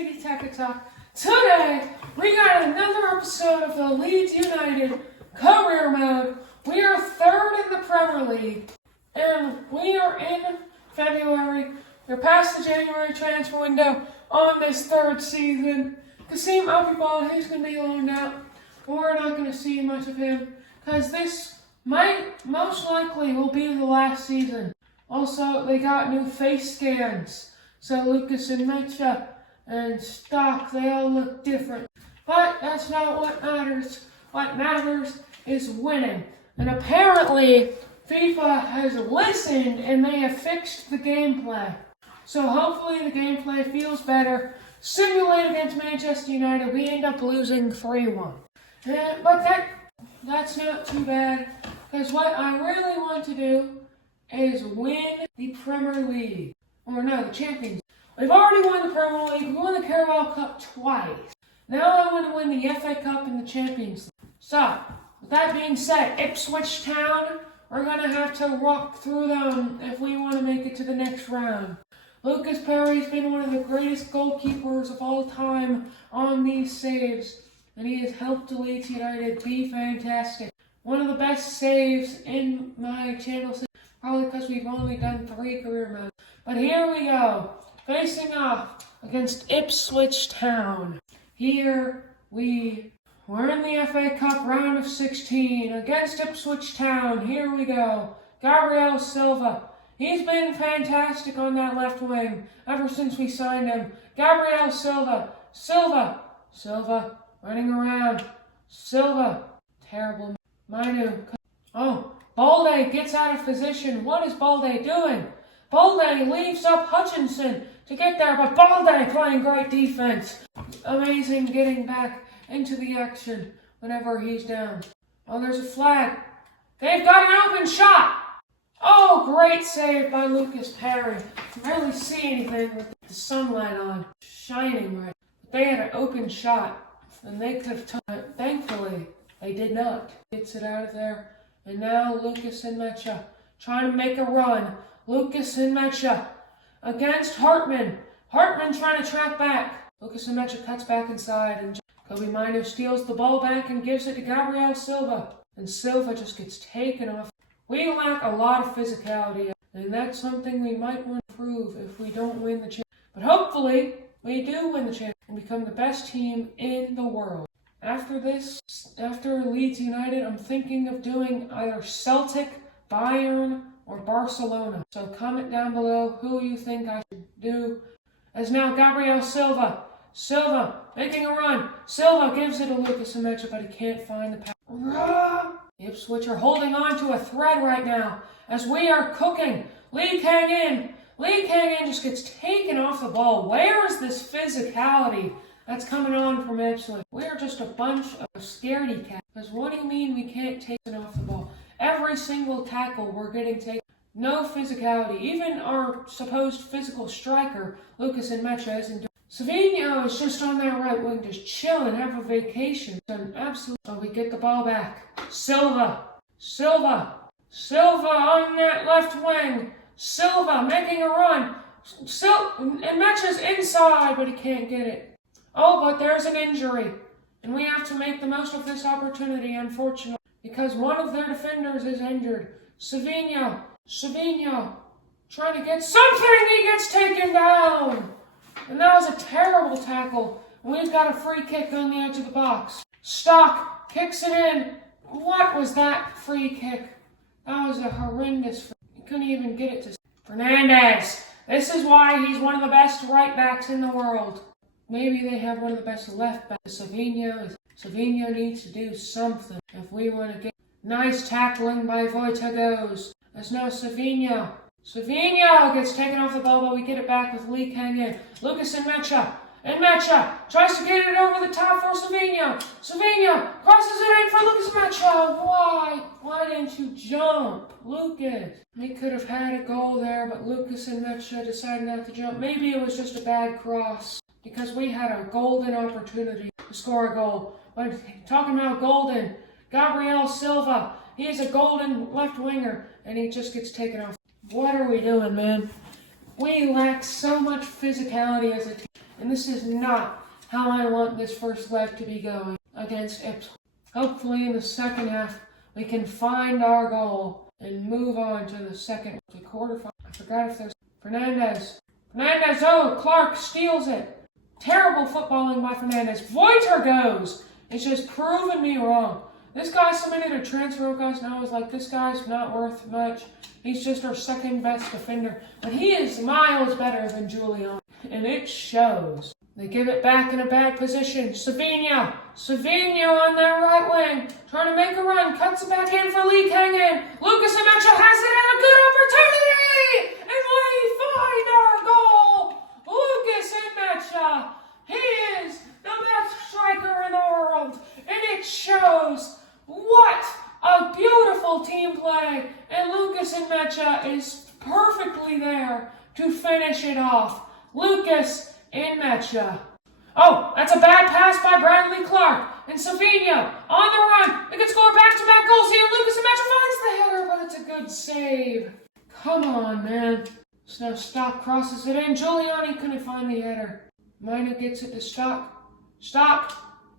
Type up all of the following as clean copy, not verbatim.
Tiki Taka Talk. Today, we got another episode of the Leeds United career mode. We are third in the Premier League, and we are in February. We're past the January transfer window on this third season. Kasim Abibal, he's going to be loaned out. We're not going to see much of him, because this might most likely will be the last season. Also, they got new face scans, so Lucas and Mecha and Stock, they all look different. But that's not what matters. What matters is winning. And apparently, FIFA has listened and they have fixed the gameplay. So hopefully the gameplay feels better. Simulate against Manchester United, we end up losing 3-1. But that's not too bad, because what I really want to do is win the Premier League. Or no, the Champions League. We've already won the Premier League, we won the Carabao Cup twice. Now I want to win the FA Cup and the Champions League. So, with that being said, Ipswich Town, we're going to have to walk through them if we want to make it to the next round. Lucas Perry's been one of the greatest goalkeepers of all time on these saves, and he has helped Leeds United be fantastic. One of the best saves in my channel, probably because we've only done 3 career modes. But here we go, facing off against Ipswich Town. Here we're in the FA Cup round of 16 against Ipswich Town. Here we go. Gabriel Silva. He's been fantastic on that left wing ever since we signed him. Gabriel Silva. Silva running around. Silva. Terrible. Manu. Oh, Balde gets out of position. What is Balde doing? Balde leaves up Hutchinson to get there, but Balde playing great defense. Amazing getting back into the action whenever he's down. Oh, there's a flag. They've got an open shot. Oh, great save by Lucas Perry. You can barely see anything with the sunlight on, shining right. They had an open shot, and they could have taken it. Thankfully, they did not. Gets it out of there, and now Lucas and Mecha trying to make a run. Lucas and Mecha against Hartman. Hartman trying to track back. Lucas and Mecha cuts back inside, and Kobe Mino steals the ball back and gives it to Gabriel Silva. And Silva just gets taken off. We lack a lot of physicality, and that's something we might want to improve if we don't win the championship. But hopefully, we do win the championship and become the best team in the world. After Leeds United, I'm thinking of doing either Celtic, Bayern, or Barcelona. So comment down below who you think I should do. As now Gabriel Silva. Silva making a run. Silva gives it to Lucas Mecha, but he can't find the pass. Ipswich are holding on to a thread right now as we are cooking. Lee Kang In just gets taken off the ball. Where is this physicality that's coming on from Ipswich? We're just a bunch of scaredy cats. Because what do you mean we can't take it off the ball? Every single tackle we're getting taken. No physicality. Even our supposed physical striker, Lucas and Mecha, isn't doing. Savino is just on that right wing, just chilling, have a vacation. It's an absolute. So we get the ball back. Silva on that left wing. Silva making a run. And Mecha's inside, but he can't get it. Oh, but there's an injury. And we have to make the most of this opportunity, unfortunately, because one of their defenders is injured. Savino trying to get something. He gets taken down. And that was a terrible tackle. And we've got a free kick on the edge of the box. Stock kicks it in. What was that free kick? That was a horrendous free. He couldn't even get it to Fernandez. This is why he's one of the best right backs in the world. Maybe they have one of the best left backs. Savino needs to do something if we want to get nice tackling by Voitagos. There's no Savino. Savino gets taken off the ball, but we get it back with Lee Kang In. Lucas and Mecha. And Mecha tries to get it over the top for Savino. Savino crosses it in for Lucas Mecha. Why? Why didn't you jump, Lucas? We could have had a goal there, but Lucas and Mecha decided not to jump. Maybe it was just a bad cross, because we had a golden opportunity to score a goal. But talking about golden, Gabriel Silva, he is a golden left winger, and he just gets taken off. What are we doing, man? We lack so much physicality as a team. And this is not how I want this first leg to be going against Ipswich. Hopefully in the second half, we can find our goal and move on to the second quarterfinal. I forgot if there's Fernandez. Oh, Clark steals it. Terrible footballing by Fernandez. Voiter goes. It's just proving me wrong. This guy submitted a transfer request, and I was like, this guy's not worth much. He's just our second best defender. But he is miles better than Giuliani, and it shows. They give it back in a bad position. Savinho on that right wing, trying to make a run, cuts it back in for Lee Kang-in. Lucas Emecha has it and a good opportunity! And we find our goal! Lucas Emecha, he is the best striker in the world, and it shows what a beautiful team play, and Lucas Emecha is perfectly there to finish it off. Lucas Emecha. Oh, that's a bad pass by Bradley Clark. And Savinho on the run. They can score back-to-back goals here. Lucas Emecha finds the header, but it's a good save. Come on, man. So now Stock crosses it in. Giuliani couldn't find the header. Mino gets it to Stock.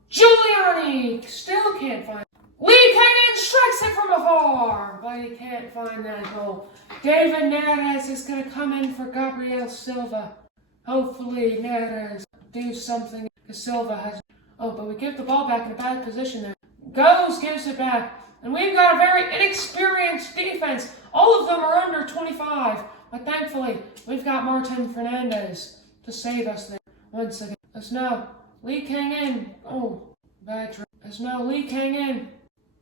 Giuliani still can't find it. Lee Kang-in strikes it from afar, but he can't find that goal. David Neres is going to come in for Gabriel Silva. Hopefully Neres do something because Silva has... Oh, but we give the ball back in a bad position there. Gives it back. And we've got a very inexperienced defense. All of them are under 25. But thankfully, we've got Martin Fernandez to save us there. Once again. As now, Lee Kang-in. Oh, bad try. As now, Lee Kang-in.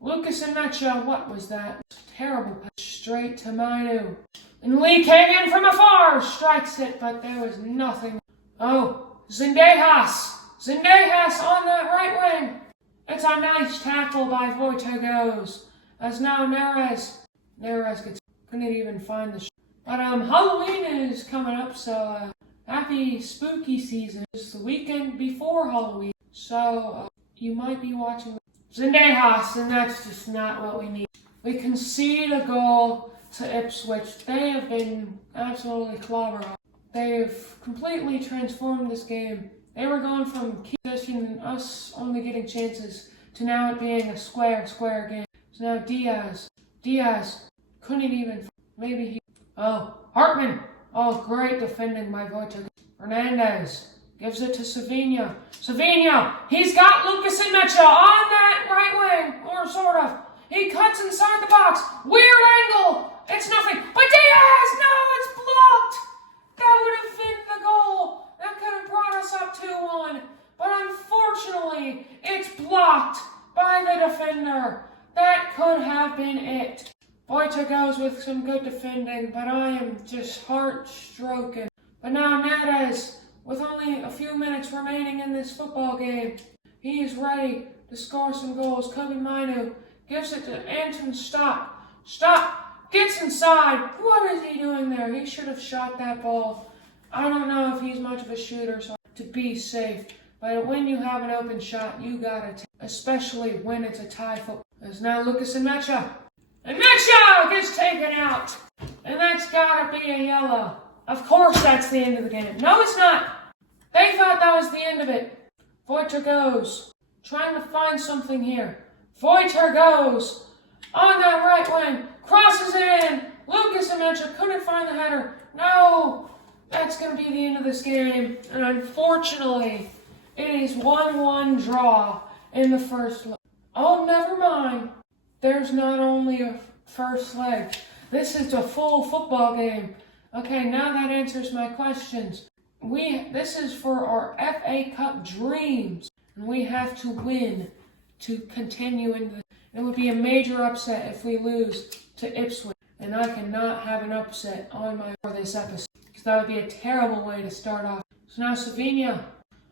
Lucas Emecha, what was that? Terrible pass straight to Minu. And Lee Kang-in from afar strikes it, but there was nothing. Oh, Zendejas on that right wing. It's a nice tackle by Voiter goes. As now Neres couldn't even find the But Halloween is coming up, so happy spooky season. It's the weekend before Halloween, so you might be watching Zendejas, and that's just not what we need. We concede a goal to Ipswich. They have been absolutely clobbered. They've completely transformed this game. They were going from key position and us only getting chances to now it being a square game. So now Diaz couldn't even, Hartman. Oh, great defending by Voiter. Fernandez gives it to Savinho. He's got Lucas Emecha on that right wing, or sort of. He cuts inside the box. Weird angle. It's nothing. But Diaz! No, it's blocked! That would have been the goal. That could have brought us up 2-1. But unfortunately, it's blocked by the defender. That could have been it. Voiter goes with some good defending, but I am just heart-stroking. But now Neres, with only a few minutes remaining in this football game, he is ready to score some goals. Kobe Minu gives it to Anton Stock. Gets inside. What is he doing there? He should have shot that ball. I don't know if he's much of a shooter, so to be safe. But when you have an open shot, you gotta take, especially when it's a tie football. There's now Lucas Emecha. Emecha gets taken out. And that's gotta be a yellow. Of course that's the end of the game. No, it's not. They thought that was the end of it. Voiter goes. Trying to find something here. Voiter goes. On that right wing. Crosses it in. Lucas Emecha couldn't find the header. No. That's going to be the end of this game. And unfortunately, it is 1-1 draw in the first leg. Oh, never mind. There's not only a first leg. This is a full football game. Okay, now that answers my questions. This is for our FA Cup dreams. And we have to win to continue in the... It would be a major upset if we lose to Ipswich. And I cannot have an upset on for this episode. Because that would be a terrible way to start off. So now Savinho.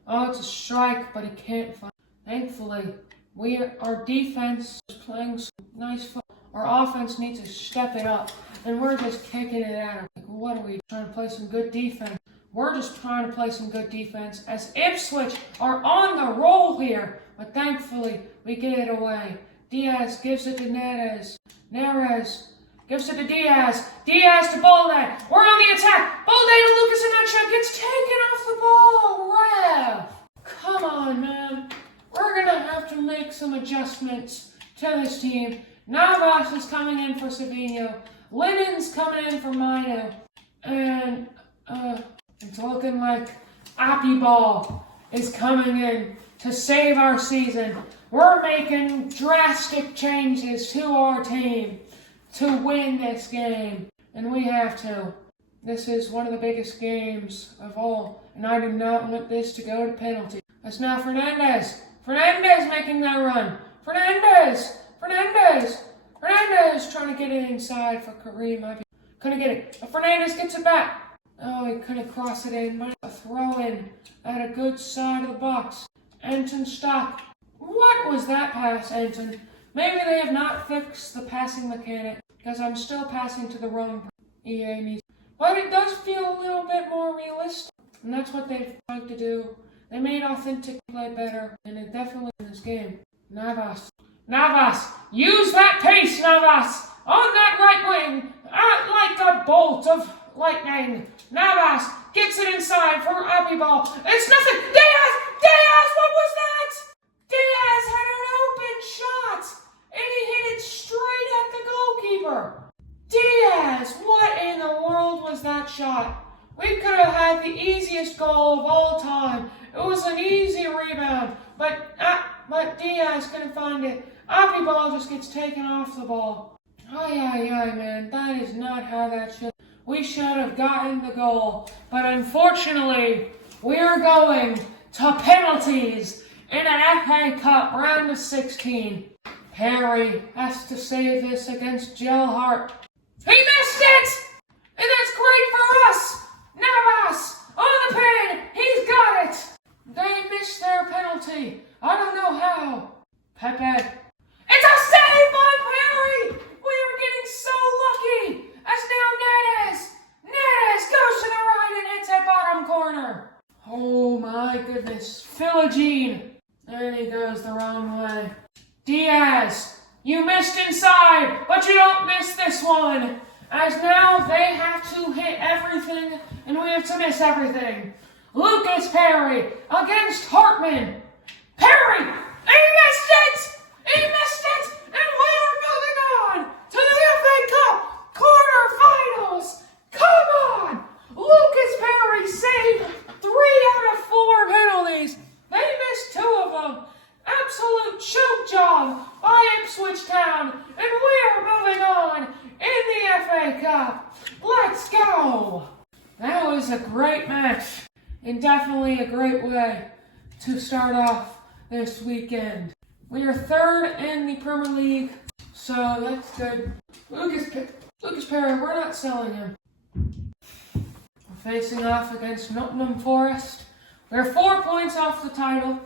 Oh, it's a strike, but he can't find. Thankfully, our defense is playing some nice football. Our offense needs to step it up. And we're just kicking it at him. Like, what are we trying to play some good defense? We're just trying to play some good defense as Ipswich are on the roll here. But thankfully, we get it away. Diaz gives it to Neres. Neres gives it to Diaz. Diaz to Bolde. We're on the attack. Bolde to Lucas Emecha gets taken off the ball. Red. adjustments to this team. Navas is coming in for Savinho. Lennon's coming in for Mino. And it's looking like Appy Ball is coming in to save our season. We're making drastic changes to our team to win this game. And we have to. This is one of the biggest games of all. And I do not want this to go to penalty. That's now Fernandez. Fernandez making that run. Fernandez trying to get it inside for Kareem. Couldn't get it. But Fernandez gets it back. Oh, he couldn't cross it in. But a throw in at a good side of the box. Anton stop. What was that pass, Anton? Maybe they have not fixed the passing mechanic because I'm still passing to the wrong person. EA needs. But it does feel a little bit more realistic. And that's what they've tried to do. They made authentic play better. And it definitely in this game. Navas, use that pace, Navas! On that right wing, like a bolt of lightning. Navas gets it inside for Appy Ball. It's nothing. Diaz, what was that? Diaz had an open shot, and he hit it straight at the goalkeeper. Diaz, what in the world was that shot? We could have had the easiest goal of all time. It was an easy rebound, but Diaz couldn't find it. Appy Ball just gets taken off the ball. Man, that is not how that should. We should have gotten the goal, but unfortunately, we're going to penalties in an FA Cup round of 16. Perry has to save this against Gel Hart. He missed it! And that's great for us! Navas on the pin! He's got it! They missed their penalty. I don't know how. Pepe. It's a save by Perry! We are getting so lucky! As now Neres goes to the right and hits a bottom corner. Oh my goodness. Philogene. And he goes the wrong way. Diaz, you missed inside, but you don't miss this one. As now they have to hit everything, and we have to miss everything. Lucas Perry against Hartman. Perry! He missed it! And we are moving on to the FA Cup quarterfinals. Come on! Lucas Perry saved 3 out of 4 penalties. They missed 2 of them. Absolute choke job by Ipswich Town. And we are moving on in the FA Cup. Let's go! That was a great match. And definitely a great way to start off this weekend. We are 3rd in the Premier League, so that's good. Lucas Perry, we're not selling him. We're facing off against Nottingham Forest. We're 4 points off the title,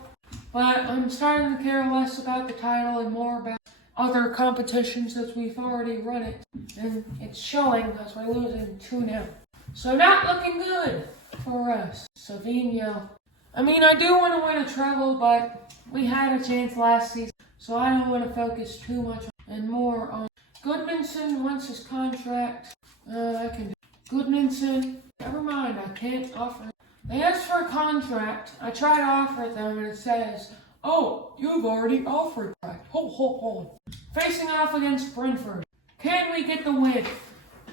but I'm starting to care less about the title and more about other competitions as we've already run it. And it's showing because we're losing 2-0. So not looking good for us. Savinho. I mean, I do want to win a treble, but we had a chance last season, so I don't want to focus too much and more on Goodmanson wants his contract. I can do Goodmanson. Never mind, I can't offer it. They asked for a contract. I try to offer it them, and it says, "Oh, you've already offered that." Hold. Facing off against Brentford. Can we get the win?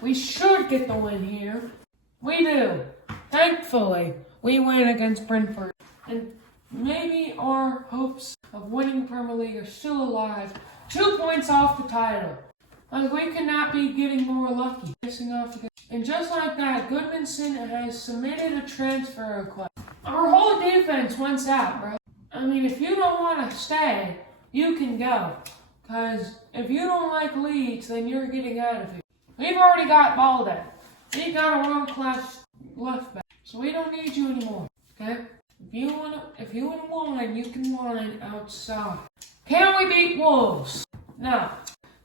We should get the win here. We do. Thankfully, we win against Brentford. And maybe our hopes of winning the Premier League are still alive. 2 points off the title. Like, we cannot be getting more lucky. Facing off against. And just like that, Goodmanson has submitted a transfer request. Our whole defense wants out, bro. I mean, if you don't want to stay, you can go. Because if you don't like Leeds, then you're getting out of here. We've already got Balde. We got a world-class left back. So we don't need you anymore. Okay? If you wanna whine, you can whine outside. Can we beat Wolves? No.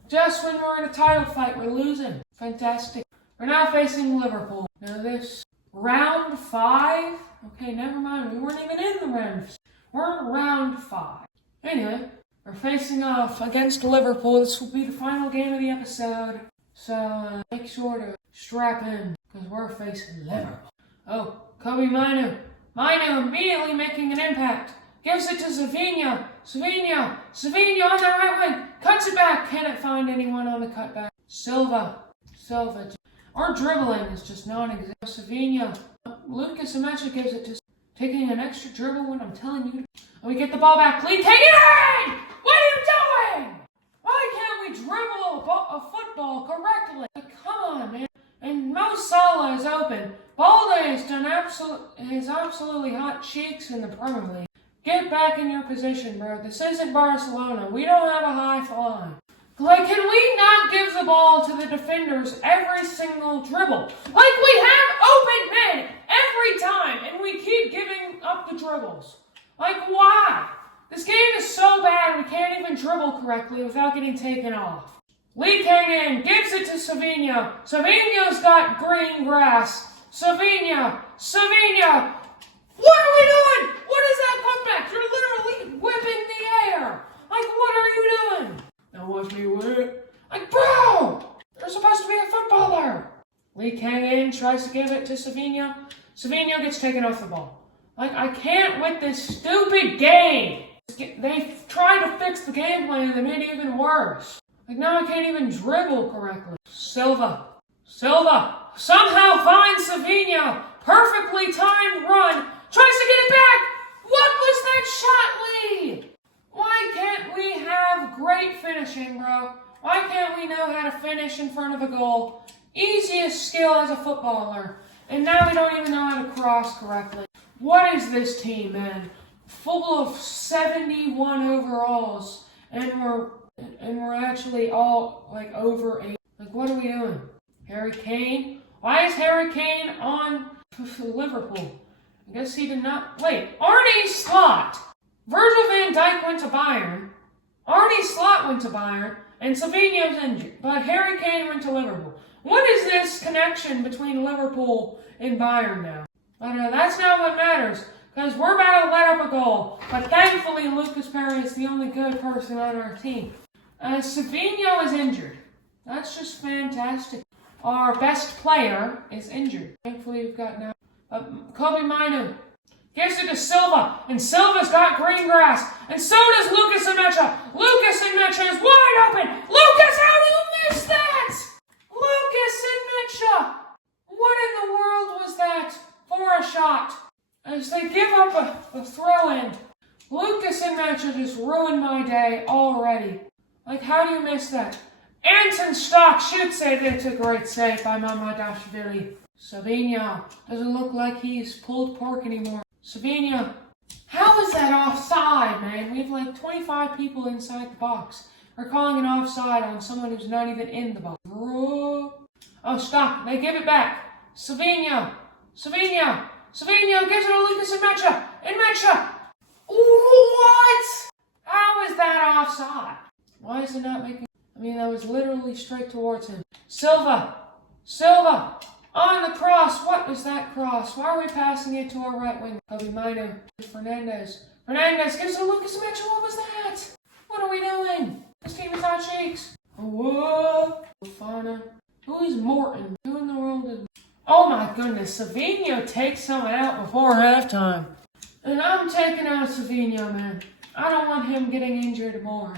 Just when we're in a title fight, we're losing. Fantastic. We're now facing Liverpool. Now this round 5. Okay, never mind. We weren't even in the round. We're in round 5. Anyway, we're facing off against Liverpool. This will be the final game of the episode. So make sure to strap in because we're facing Liverpool. Oh, Kobe Mino. Mino immediately making an impact. Gives it to Savinho. Savinho on the right wing. Cuts it back. Cannot find anyone on the cutback. Silva. Our dribbling is just non-existent. Savinho. Lucas Amecha gives it to taking an extra dribble when I'm telling you. And we get the ball back. Lee, take it in! What are you doing? Why can't we dribble a football correctly? Come on, man. And Mo Salah is open. Balde has done absolutely hot cheeks in the Premier League. Get back in your position, bro. This isn't Barcelona. We don't have a high fly. Like, can we not give the ball to the defenders every single dribble? Like, we have open men every time, and we keep giving up the dribbles. Like, why? This game is so bad we can't even dribble correctly without getting taken off. Lee came in, gives it to Savinho. Savinho's got green grass. Savinho. What are we doing? What is that cutback? You're literally whipping the air. Like, what are you doing? That was me with it. Like, bro! You're supposed to be a footballer. Lee came in, tries to give it to Savinho. Savinho gets taken off the ball. Like, I can't with this stupid game. They tried to fix the game plan and they made it even worse. Like, now I can't even dribble correctly. Silva somehow finds Savinho. Perfectly timed run. Tries to get it back. What was that shot, Lee? Why can't we have great finishing, bro? Why can't we know how to finish in front of a goal? Easiest skill as a footballer. And now we don't even know how to cross correctly. What is this team, man? Full of 71 overalls. And we're actually all, like, over 8. Like, what are we doing? Harry Kane? Why is Harry Kane on Liverpool? I guess he did not. Wait, Arne Slot. Virgil van Dijk went to Bayern. Arne Slot went to Bayern. And Savinho's injured. But Harry Kane went to Liverpool. What is this connection between Liverpool and Bayern now? I know that's not what matters. Because we're about to let up a goal. But thankfully, Lucas Perry is the only good person on our team. Savinho is injured. That's just fantastic. Our best player is injured. Thankfully, we've got now Kobe Mainu gives it to Silva, and Silva's got green grass, and so does Lucas Amecha. Lucas Amecha is wide open. Lucas, how do you miss that? Lucas Amecha. What in the world was that for a shot? As they give up a throw-in. Lucas Amecha just ruined my day already. Like, how do you miss that? Anton Stock should say that's a great save by Mamadashvili. Savinho doesn't look like he's pulled pork anymore. Savinho, how is that offside, man? We have like 25 people inside the box. We're calling an offside on someone who's not even in the box. Oh, Stock, they give it back. Savinho gives it to Lucas Amecha. What? How is that offside? Why is it not making... I mean, that was literally straight towards him. Silva, on the cross. What was that cross? Why are we passing it to our right wing? Kobe Mainu. Fernandez gives it to Lucas Amecha. What was that? What are we doing? This team is hot shakes. Whoa. Fofana. Who is Morton? Who in the world is... Oh my goodness. Savinho takes someone out before halftime. And I'm taking out Savinho, man. I don't want him getting injured more.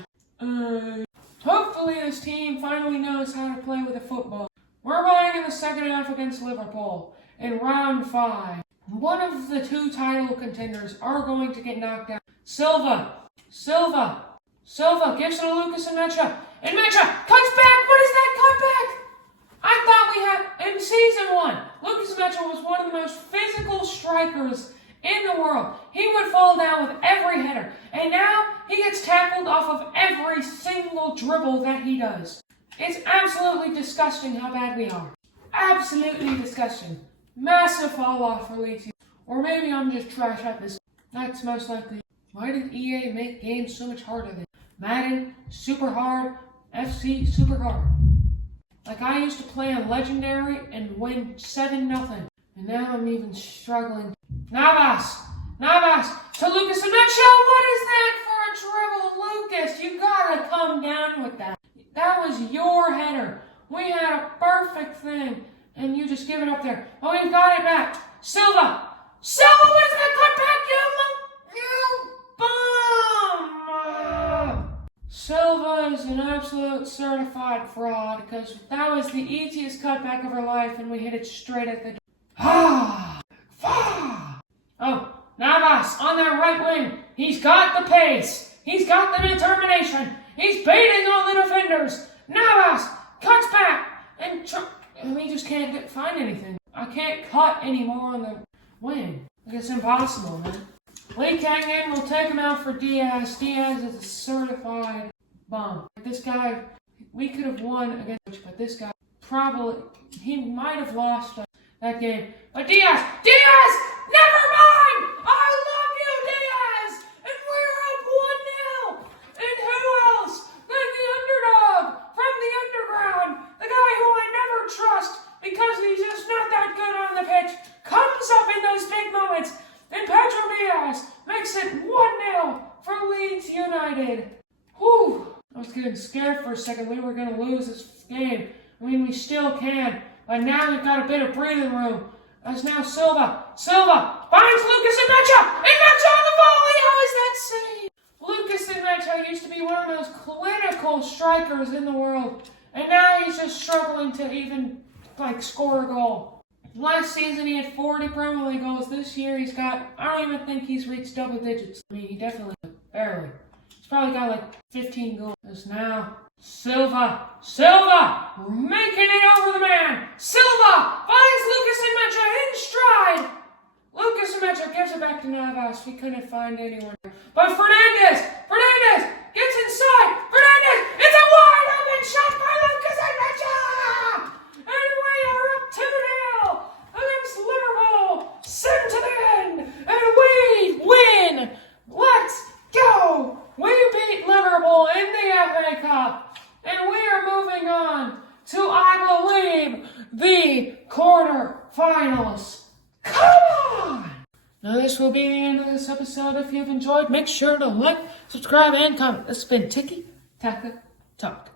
Hopefully this team finally knows how to play with a football. We're playing in the second half against Liverpool in round 5. One of the 2 title contenders are going to get knocked out. Silva gives it to Lucas Amecha. Amecha cuts back. What is that cutback? I thought we had in season 1. Lucas Amecha was one of the most physical strikers in the world. He would fall down with every header. And now he gets tackled off of every single dribble that he does. It's absolutely disgusting how bad we are. Absolutely disgusting. Massive fall off for Leeds. Or maybe I'm just trash at this. That's most likely. Why did EA make games so much harder than Madden, super hard, FC, super hard? Like, I used to play on Legendary and win 7-0. And now I'm even struggling. Navas to Lucas Amecha. What is that for a dribble? Lucas, you gotta come down with that. That was your header. We had a perfect thing, and you just give it up there. Oh, we've got it back. Silva, what is that cut back, you was an absolute certified fraud because that was the easiest cutback of our life and we hit it straight at the door. Oh, Navas on that right wing. He's got the pace. He's got the determination. He's beating all the defenders. Navas cuts back and we just can't find anything. I can't cut anymore on the wing. It's impossible, man. Lee Kang will take him out for Diaz. Diaz is a certified bum. This guy, we could have won against, but this guy probably, he might have lost that game. But Diaz, never mind! I love you, Diaz! And we're up 1-0! And who else than the underdog from the underground, the guy who I never trust because he's just not that good on the pitch, comes up in those big moments, and Pedro Diaz makes it 1-0 for Leeds United. Whew! I was getting scared for a second. We were going to lose this game. I mean, we still can. But now we've got a bit of breathing room. As now Silva finds Lucas Imecha! Imecha on the volley! How is that save? Lucas Imecha used to be one of those clinical strikers in the world. And now he's just struggling to even, score a goal. Last season he had 40 Premier League goals. This year he's got, I don't even think he's reached double digits. I mean, he definitely, barely. He's probably got 15 goals. It's now Silva, making it over the man. Silva finds Lucas Imecha in stride. Lucas Imecha gives it back to Navas. We couldn't find anyone. But Fernandez gets inside. Fernandez, it's a wide open shot by Lucas Imecha. And we are up 2-0 against Liverpool. Sent to the end. And we win. Let's go. We beat Liverpool in the FA Cup, and we are moving on to, I believe, the quarterfinals. Come on! Now this will be the end of this episode. If you've enjoyed, make sure to like, subscribe, and comment. This has been Tiki Taka Talk.